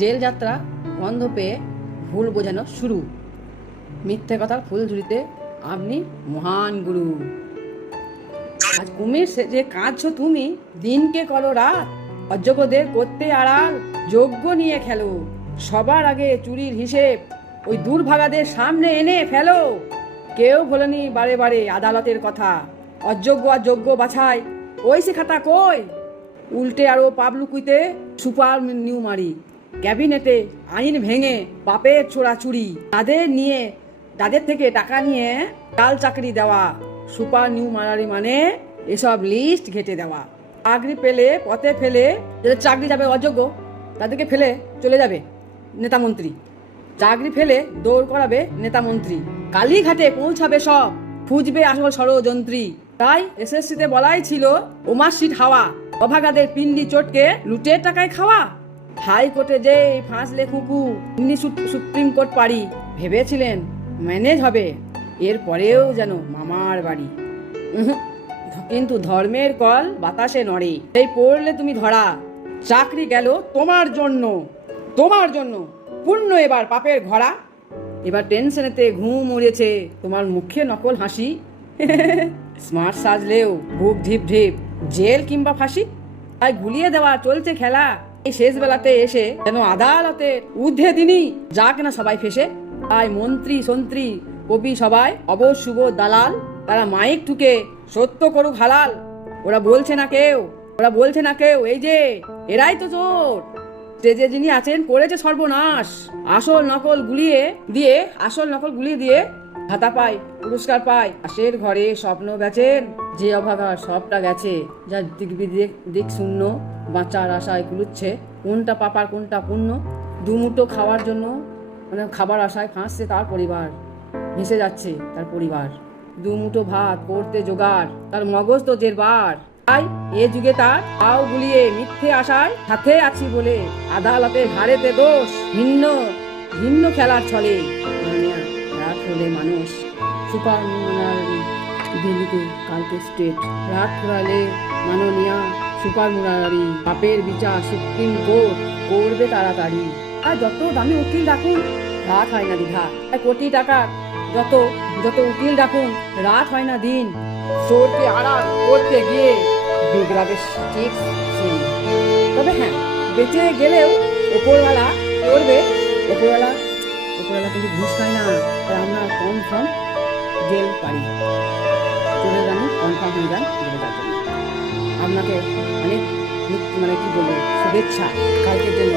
Jail যাত্রা বন্ধ পেয়ে ভুল বোঝানো শুরু। মিথ্যে কথার ফুল ঝুড়িতে আপনি মহান গুরু। আজ কুমির সে যে কাঁদছো তুমি, দিনকে করো রাত। অযোগ্যদের করতে আড়াল যোগ্য নিয়ে খেলো। সবার আগে চুরির হিসেব, ওই দুর্ভাগাদের সামনে এনে ফেলো। কেউ বলেনি বারে বারে আদালতের কথা। অযোগ্য আর যোগ্য বাছাই, ওই সে খাতা কই? উল্টে আরও পাবলুকুইতে সুপার নিউ মারি। ক্যাবিনেটে আইন ভেঙে বাপের চোরাচুরি তাদের নিয়ে, তাদের থেকে টাকা নিয়ে কাল চাকরি দেওয়া, সুপার নিউ মারারি মানে এসব লিস্ট ঘেটে দেওয়া। চাকরি পেলে, পথে ফেলে, যাদের চাকরি যাবে অযোগ্য, তাদেরকে ফেলে চলে যাবে নেতামন্ত্রী চাকরি ফেলে দৌড় করাবে নেতামন্ত্রী কালীঘাটে পৌঁছাবে সব, খুঁজবে আসল ষড়যন্ত্রী। তাই এসএসসিতে বলাই ছিল, ওমার সিট হাওয়া, অভাগাদের পিন্ডি চটকে লুটের টাকায় খাওয়া। হাইকোর্টে যে ফাঁসলে কুকু সু- সুপ্রিম কোর্ট পারি ভেবেছিলেন ম্যানেজ হবে, এরপরেও যেন মামার বাড়ি। কিন্তু ধর্মের কল বাতাসে নড়ে। এই পড়লে তুমি ধরা। চাকরি গেল তোমার জন্য তোমার জন্য। পূর্ণ এবার পাপের ঘোড়া। এবার টেনশনেতে ঘুম উড়েছে তোমার মুখে নকল হাসি। স্মার্ট সাজলেও বুক ঢিপ ঢিপ, জেল কিংবা ফাঁসি? তাই গুলিয়ে দেওয়া চলছে খেলা। এই শেষ বেলাতে এসে যেন আদালতের ঊর্ধ্বে দিনই যাক না সবাই ফেসে, তাই মন্ত্রী, সন্ত্রী, কবি সবাই অবশুভ দালাল, তারা মাইক ঠুকে, সত্য করুক হালাল, ওরা বলছে না কেউ, ওরা বলছে না কেউ, এই যে, এরাই তো চোর। স্টেজে যিনি আছেন, করেছে সর্বনাশ। আসল নকল গুলিয়ে দিয়ে, আসল নকল গুলিয়ে দিয়ে ভাতা পায়, পুরস্কার পায় আশের ঘরে স্বপ্ন গেছেন যে অভাগার সবটা গেছে যার দিক দিক শূন্য, বাঁচার আশায় কুলুচ্ছে, কোনটা পাপার, কোনটা পুণ্য? দুমুটো খাওয়ার জন্য মানে খাবার আশায় ফাঁসছে তার পরিবার। ভেসে যাচ্ছে তার পরিবার। দুমুটো ভাত করতে জোগাড়, তার মগজ তো জেরবার। তাই এ যুগে তার পাও গুলিয়ে মিথ্যে আশায় সাথে আছি বলে আদালতের ঘাড়েতে দোষ। ভিন্ন ভিন্ন খেলার ছলে। মানুষ সুপার দিল্লিতে কালকে স্টেট রাত ফুরালে মাননীয়া সুপার মুরারি পাপের বিচার সুপ্রিম কোর্ট করবে তাড়াতাড়ি। আর যত দামি উকিল ডাকুন, রাত হয় না দ্বিধা আর কোটি টাকা যত যত উকিল ডাকুন, রাত হয় না দিন। চোরকে আড়াল করতে গিয়ে বিগড়াবে ঠিক তবে হ্যাঁ বেঁচে গেলেও ওপরওয়ালা করবে, ওপরওয়ালা ওপরওয়ালা কিন্তু ঘুষ খায় না, তাই আমরা কনফার্ম জেল পারি। চলে যান কনফার্ম হয়ে যান জেলে যাওয়ার জন্য আপনাকে অনেক মানে কি বলব, শুভেচ্ছা, কালকের জন্য।